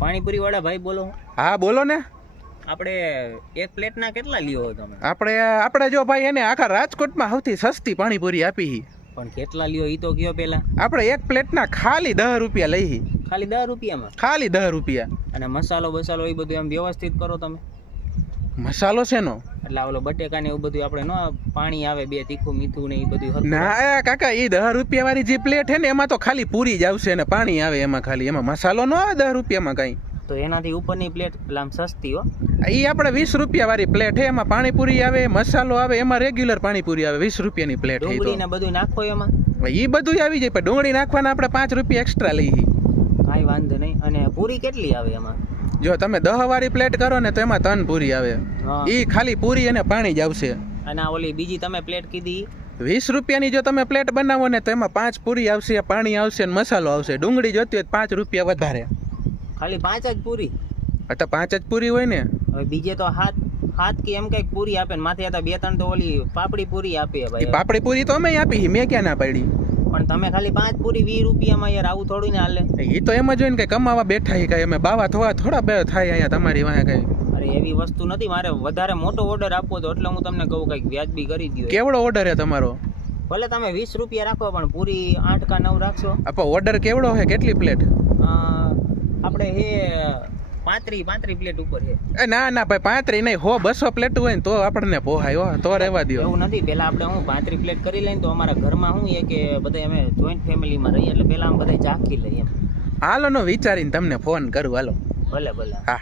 પાણીપુરી વાળા ભાઈ બોલો. હા બોલો ને. આપણે એક પ્લેટના કેટલા લ્યો તમે? આપણે જો ભાઈ એને આખા રાજકોટમાં સૌથી સસ્તી પાણીપુરી આપી. પણ કેટલા લ્યો ઈ તો કયો પેલા. આપણે એક પ્લેટના ખાલી 10 રૂપિયા લઈ. ખાલી 10 રૂપિયામાં? ખાલી 10 રૂપિયા. અને મસાલો બસાલો એ બધું એમ વ્યવસ્થિત કરો તમે? મસાલો છે નો એટલે ઓલો બટેકા ને એવું બધું આપણે નો પાણી આવે બે તીખું મીઠું ને એ બધું? ના કાકા એ 10 રૂપિયા વાળી જે પ્લેટ છે ને એમાં તો ખાલી પૂરી જ આવશે ને પાણી આવે એમાં, ખાલી એમાં મસાલો ન આવે 10 રૂપિયામાં કઈ. તો એનાથી ઉપરની પ્લેટ આમ સસ્તી હો. એ આપણે 20 રૂપિયા વાળી પ્લેટ છે, એમાં પાણીપુરી આવે, મસાલો આવે, એમાં રેગ્યુલર પાણીપુરી આવે. 20 રૂપિયાની પ્લેટ છે. ડુંગળી ને બધું નાખો એમાં? એ બધું આવી જાય, પણ ડુંગળી નાખવાના આપણે 5 રૂપિયા એક્સ્ટ્રા લઈએ. કાંઈ વાંધો નહીં. અને પૂરી કેટલી આવે એમાં? જો તમે 10 વાળી પ્લેટ કરો ને તો એમાં 3 પૂરી આવે. એ ખાલી પૂરી અને પાણી જ આવશે. અને આ ઓલી બીજી તમે પ્લેટ કીધી 20 રૂપિયાની જો તમે પ્લેટ બનાવો ને તો એમાં 5 પૂરી આવશે, પાણી આવશે ને મસાલો આવશે. ડુંગળી જોતી હોય 5 રૂપિયા વધારે. ખાલી 5 જ પૂરી? તો 5 જ પૂરી હોય ને. હવે બીજે તો હાથ કે એમ કઈક પૂરી આપે ને માથે હતા 2-3 તો ઓલી પાપડી પૂરી આપે ભાઈ. પાપડી પૂરી તો અમે આપી, મેં ક્યાં ના પાડી. પણ તમે ખાલી 5 પૂરી 20 રૂપિયામાં યાર આવું થોડું ને હાલે. એ તો એમ જ હોય ને કે કમાવા બેઠા કઈ અમે બાવા થોડા બે થાય અહીંયા તમારી વાંહે કઈ. અરે એવી વસ્તુ નથી, મારે વધારે મોટો ઓર્ડર આપવો તો એટલે હું તમને કહું કઈક વ્યાજબી કરી દઉં. કેવડો ઓર્ડર હે તમારો? ભલે તમે 20 રૂપિયા રાખો પણ પૂરી 8 કે 9 રાખશો. ઓર્ડર કેવડો હે? કેટલી પ્લેટ? આપણે હે 35 પ્લેટ ઉપર છે. ના ભાઈ 35 નહીં, 100-200 પ્લેટ હોય ને તો આપણને પોહાય હો, તો રહેવા દો. એવું નથી, પેલા આપણે હું 35 પ્લેટ કરી લઈને તો અમારા ઘરમાં શું છે કે બધા અમે જોઈન્ટ ફેમિલીમાં રહીએ એટલે પેલા અમે બધા ચાખી લઈએ. હાલો નો વિચારીને તમને ફોન કરું. હાલો ભલે. હા.